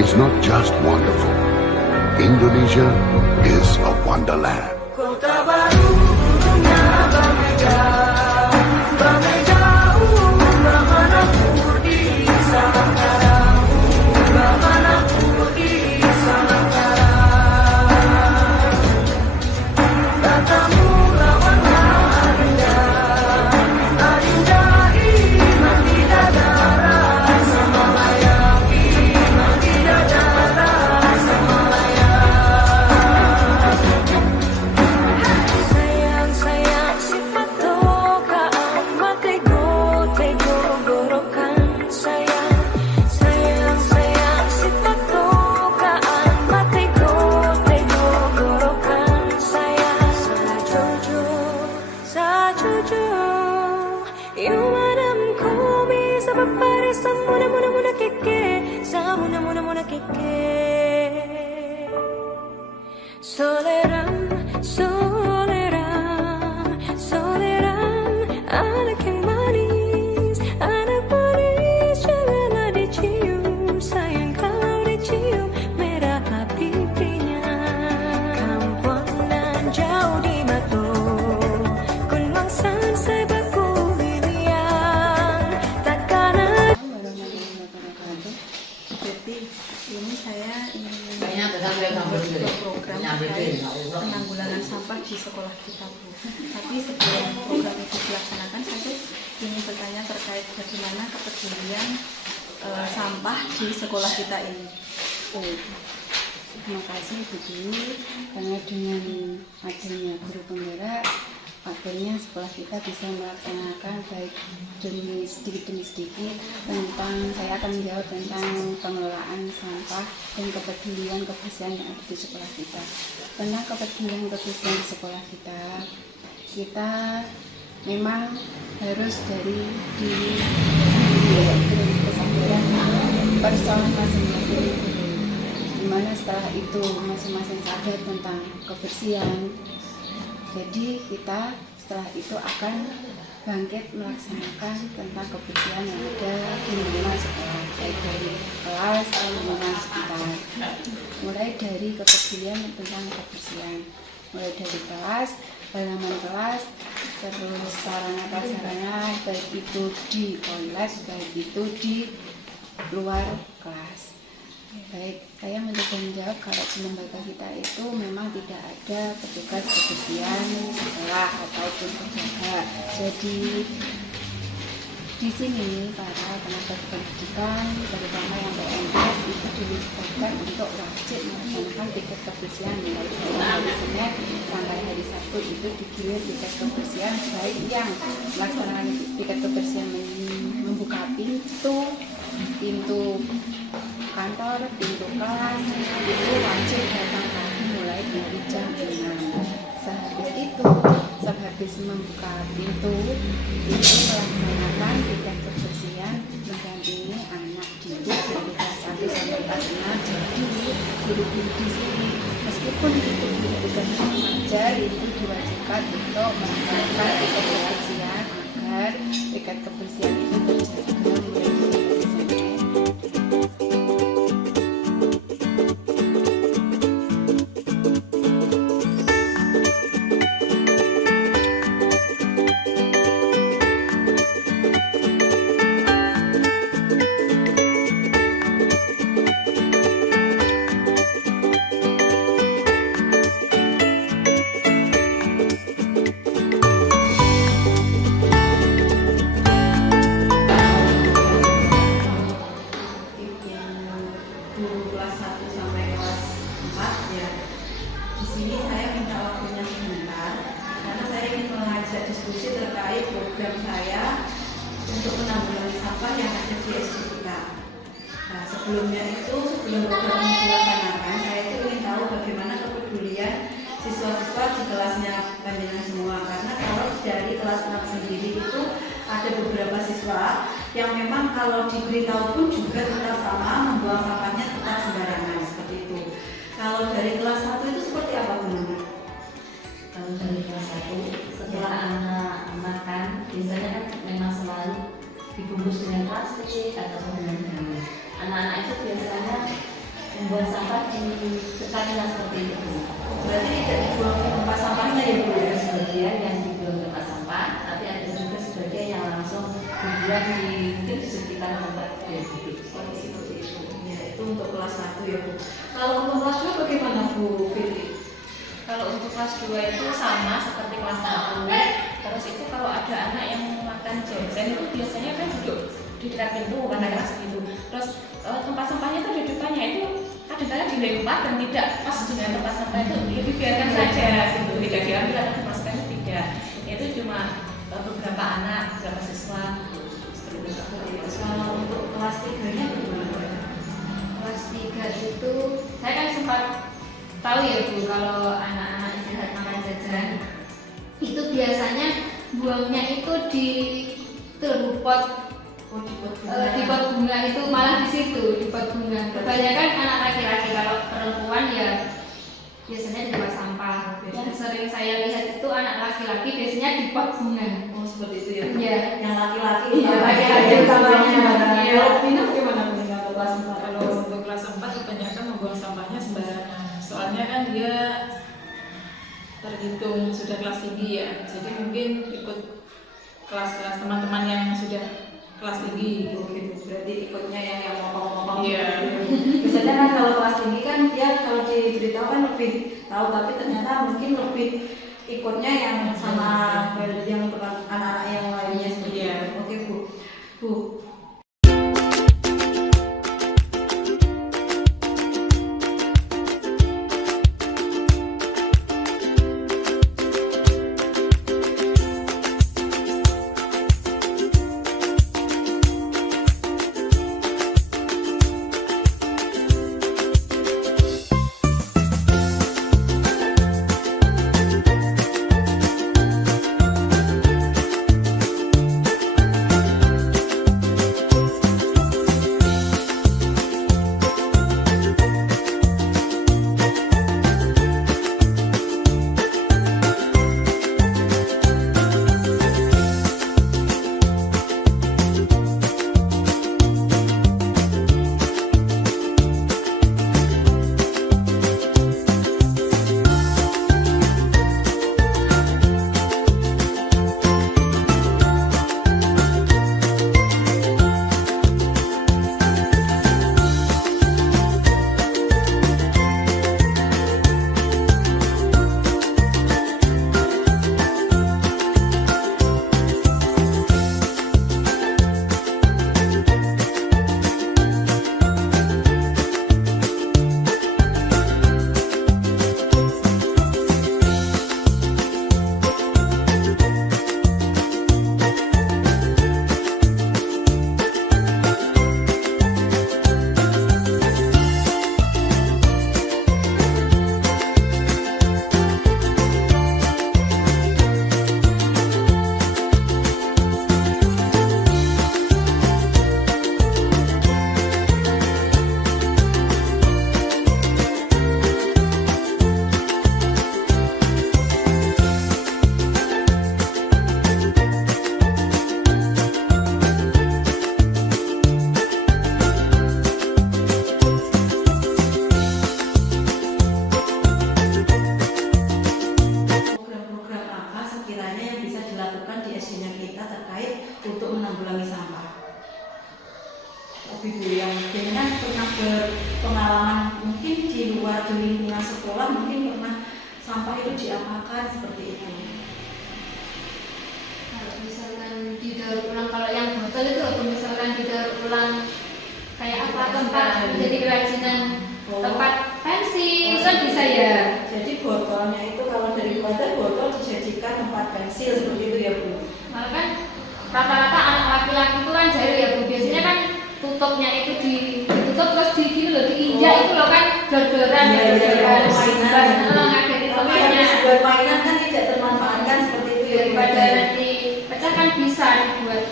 is not just wonderful. Indonesia is a wonderland. Kota baru dunia berbeda, jauh bagaimanapun di Nusantara, bagaimanapun di Nusantara. Katamu lawanlah adinda, adinda iman tidak ada rasa malaya, iman tidak ada rasa malaya. Sayang sayang sifat toka amat tego tego gorokan sayang sayang sayang sifat toka amat tego tego gorokan sayang sajojo yumanam ko bisa berparis samuna muna muna keke samuna muna muna keke soleram soleram soleram anak yang manis janganlah dicium sayang kalau dicium merah pipinya kampuan jauh di mata kunwang san sebaku miliang takkan ada. Seperti ini saya ingin membuat program terkait penanggulangan sampah di sekolah kita, Bu. Tapi sebelum program itu dilaksanakan, saya ingin bertanya terkait bagaimana kepedulian sampah di sekolah kita ini. Terima kasih Bu Dwi, karena dengan adanya guru penggerak akhirnya sekolah kita bisa melaksanakan baik demi sedikit tentang, saya akan menjawab tentang pengelolaan sampah dan kepedulian kebersihan yang ada di sekolah kita. Tentang kepedulian kebersihan di sekolah kita memang harus dari diri kesadaran personal masing-masing, dimana setelah itu masing-masing sadar tentang kebersihan. Jadi kita setelah itu akan bangkit melaksanakan tentang kebersihan yang ada di lingkungan sekolah, baik dari kelas atau lingkungan sekitar. Mulai dari kepedulian tentang kebersihan, mulai dari kelas, halaman kelas, terus sarana prasarana, baik itu di toilet, baik itu di luar kelas. Baik, saya mencoba menjawab kalau di lembaga kita itu memang tidak ada petugas kebersihan sekolah ataupun penjaga. Jadi di sini para tenaga pendidikan, terutama yang PNS, itu dilibatkan untuk wajib melaksanakan tiket kebersihan mulai dari hari Senin sampai hari Sabtu. Itu digilir tiket kebersihan, baik yang melaksanakan tiket kebersihan membuka pintu kantor, pintu kelas, itu wajib datang pagi mulai dari jam 6. Sehabis membuka pintu, itu melaksanakan tiket kebersihan mendampingi anak didik dari kelas 1 sampai kelas 6. Jadi guru-guru di sini meskipun itu tugas mengajar, itu diwajibkan untuk melaksanakan tiket kebersihan agar tiket kebersihan itu terjaga mulai dari hari Senin. Sebelumnya itu, sebelum program ini dilaksanakan, saya itu ingin tahu bagaimana kepedulian siswa-siswa di kelasnya panjenengan semua. Karena kalau dari kelas 6 sendiri itu ada beberapa siswa yang memang kalau diberitahu pun juga tetap sama, membuang sampahnya tetap sembarangan seperti itu. Kalau dari kelas 1 itu seperti apa Bu? Kalau dari kelas 1 setelah anak makan biasanya kan memang selalu dibungkus dengan plastik ataupun dengan daun. Anak-anak itu biasanya membuang sampah di dekatnya seperti itu. Berarti tidak dibuang ke tempat sampahnya ya Bu? Ada sebagian yang dibuang ke tempat sampah, tapi ada juga sebagian yang langsung dibuang di mungkin di sekitar tempat dia duduk. Seperti itu. Ya, itu untuk kelas 1 ya Bu. Kalau untuk kelas 2 bagaimana Bu Fitri? Kalau untuk kelas 2 itu sama seperti kelas 1. Terus itu kalau ada anak yang makan jajan itu biasanya kan duduk di dekat pintu karena kelas gitu. Terus tempat sampahnya itu di depannya itu kadang-kadang dilempar dan tidak pas dengan tempat sampah itu ya dibiarkan saja gitu, tidak diambil atau dimasukkan tidak. Itu cuma beberapa anak, beberapa siswa seperti itu. Kalau untuk kelas 3-nya bagaimana? Kelas 3 itu saya kan sempat tahu ya Bu, kalau anak-anak istirahat makan jajan itu biasanya buangnya itu di pot di pot bunga, itu malah di situ di pot bunga. Kebanyakan anak laki-laki, kalau perempuan ya biasanya di tempat sampah. Yang sering saya lihat itu anak laki-laki biasanya di pot bunga. Oh seperti itu ya? Iya. Yang laki-laki. Iya, laki-laki utamanya. Iya. Kalau Bina bagaimana dengan kelas 4? Kalau untuk kelas 4 kebanyakan membuang sampahnya sembarangan. Soalnya kan dia terhitung sudah kelas tinggi ya. Jadi mungkin ikut kelas-kelas teman-teman yang sudah kelas tinggi gitu. Berarti ikutnya yang ngomong-ngomong. Iya. Biasanya kan kalau kelas tinggi kan dia kalau diberitahu kan lebih tahu, tapi ternyata mungkin lebih ikutnya yang sama yang anak-anak yang lainnya seperti Iya. itu. Oke Bu. Bu. berpengalaman mungkin di luar di lingkungan sekolah mungkin pernah sampah itu diapakan seperti itu. Kalau misalkan didaur ulang, kalau yang botol itu kalau misalkan didaur ulang kayak apa tempat menjadi kerajinan tempat pensil kan bisa ya. Jadi botolnya itu kalau daripada botol dijadikan tempat pensil seperti itu ya Bu. Malah kan rata-rata anak laki-laki itu kan jahil ya Bu, biasanya kan tutupnya itu ditutup terus di loh, diinjak itu loh kan dor-doran ya, tapi habis buat mainan kan tidak termanfaatkan seperti itu ya. Daripada nanti pecah kan bisa dibuat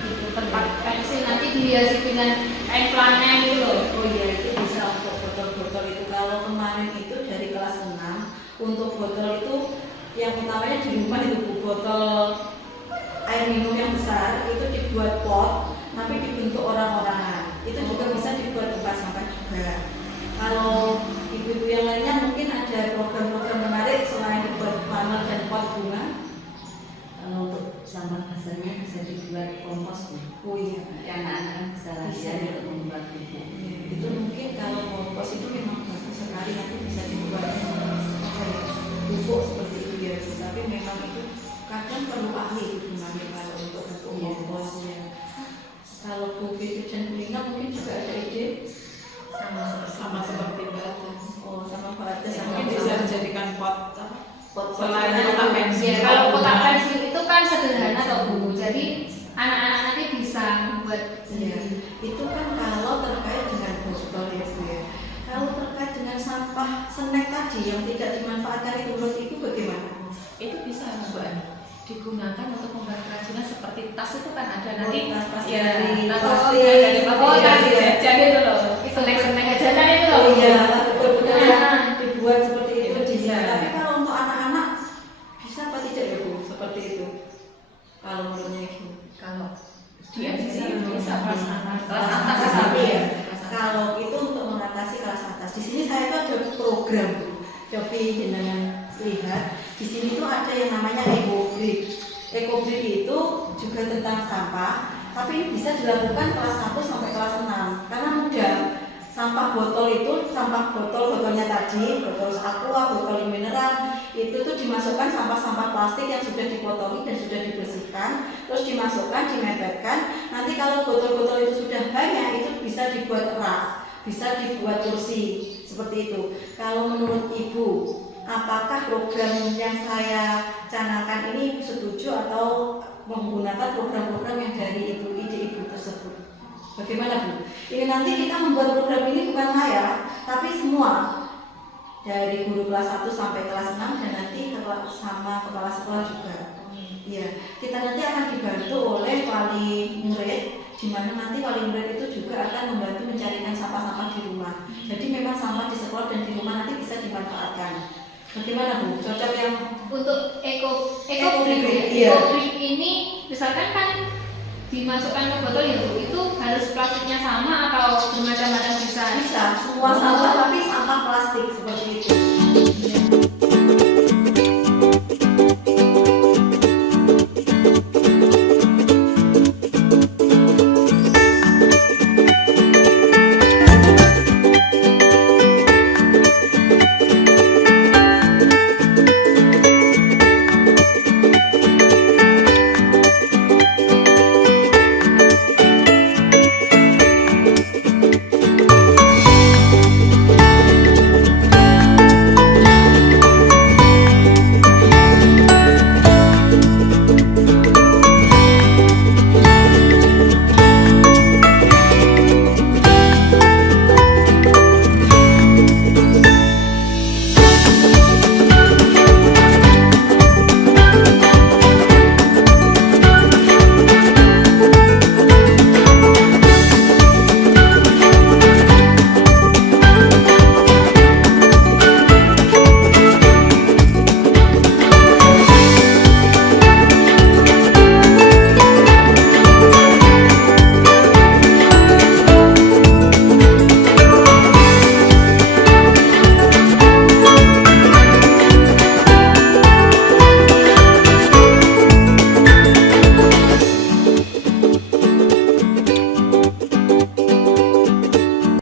gitu, tempat pensil nanti dihiasi dengan kain flanel gitu loh. Oh iya, itu bisa untuk botol-botol itu. Kalau kemarin itu dari kelas 6 untuk botol itu yang utamanya di rumah itu Bu, botol air minum yang besar itu dibuat pot tapi dibentuk orang-orangan. Itu juga bisa dibuat tempat sampah juga. Kalau ibu-ibu yang lainnya mungkin ada program-program menarik selain dibuat funnel dan pot bunga. Kalau untuk sampah basahnya bisa dibuat kompos Bu. Oh iya. Yang anak-anak bisa latihan untuk membuat pupuk. Itu mungkin kalau kompos itu memang bagus sekali, nanti bisa dibuat apa ya, pupuk seperti itu ya. Tapi memang itu kadang perlu ahli itu gimana kalau untuk pupuk komposnya. Kalau Bu Fitri dan Bu Lina mungkin juga ada ide sama seperti Mbak. oh sama Mbak Ade sama Mungkin bisa dijadikan pot selain selain kotak pensil. Ya, kalau kotak pensil itu kan sederhana toh Bu. Jadi anak-anak nanti bisa buat Iya, sendiri. itu kan kalau terkait dengan botol ya Bu ya. Kalau terkait dengan sampah snack tadi yang tidak dimanfaatkan itu menurut Ibu bagaimana? Itu bisa Mbak Ani digunakan untuk membuat kerajinan seperti tas itu kan ada nanti Tas-tas ya dari plastik plastik. dari plastik Oh, dari tas ya. jajan itu loh. Snack-snack jajanan itu loh. Oh iya, betul-betul Nah. yang dibuat seperti itu Itu bisa. bisa. Tapi kalau untuk anak-anak bisa apa tidak ya Bu? Seperti itu. Kalau menurutnya Ibu. Kalau dia bisa kelas atas Tapi ya, kalau itu untuk mengatasi kelas atas. Di sini saya itu ada program Bu. Cobi jenengan lihat. Di sini tuh ada yang namanya EcoBrick. EcoBrick itu juga tentang sampah, tapi ini bisa dilakukan kelas 1 sampai kelas 6 karena mudah. Sampah botol itu, sampah botolnya tadi, botol aqua, botol mineral, itu tuh dimasukkan sampah-sampah plastik yang sudah dipotongi dan sudah dibersihkan, terus dimasukkan, dimepetkan. Nanti kalau botol-botol itu sudah banyak, itu bisa dibuat rak, bisa dibuat kursi, seperti itu. Kalau menurut Ibu, apakah program yang saya canangkan ini setuju atau menggunakan program-program yang dari ide ibu tersebut? Bagaimana Bu? Ini nanti kita membuat program ini bukan saya, tapi semua dari guru kelas 1 sampai kelas 6 dan nanti sama kepala sekolah juga. Iya, kita nanti akan dibantu oleh wali murid, di mana nanti wali murid itu juga akan membantu mencarikan sampah-sampah di rumah. Jadi memang sampah di sekolah dan di rumah nanti bisa dimanfaatkan. Bagaimana Bu? Cocok yang Untuk EcoBrick, EcoBrick iya. EcoBrick ini misalkan kan dimasukkan ke botol ya Bu, itu harus plastiknya sama atau bermacam-macam bisa? bisa semua sampah tapi sampah plastik seperti itu.